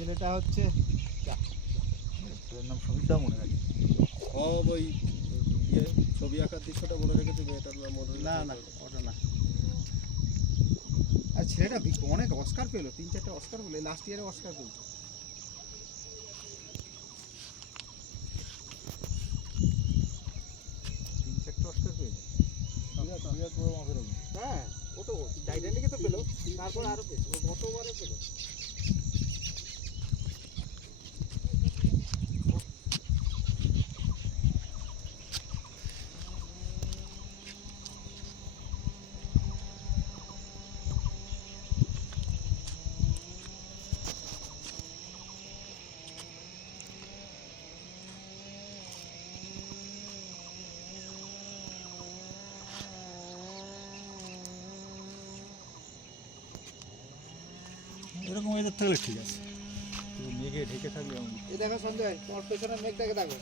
ছেলেটা হচ্ছে ছেলের নাম সমীরদা মনে রাখি। ওই ইয়ে ছবি আঁকার দৃশ্যটা মনে রেখেছে, মেয়েটার নাম মনে না না ওটা না। আর ছেলেটা অনেক অস্কার পেলো, 3-4টা অস্কার পেলো, লাস্ট ইয়ারে অস্কার পেয়েছে। হ্যাঁ ও তো টাইটানিকে তো পেলো, তারপর আরো পেয়েছে, ও গতবারে পেলো। এরকম ওয়েদার থাকলে ঠিক আছে, মেঘে ঢেকে থাকলে এই দেখো সঞ্জয়, তোমার পেছনে মেঘটাকে দেখো।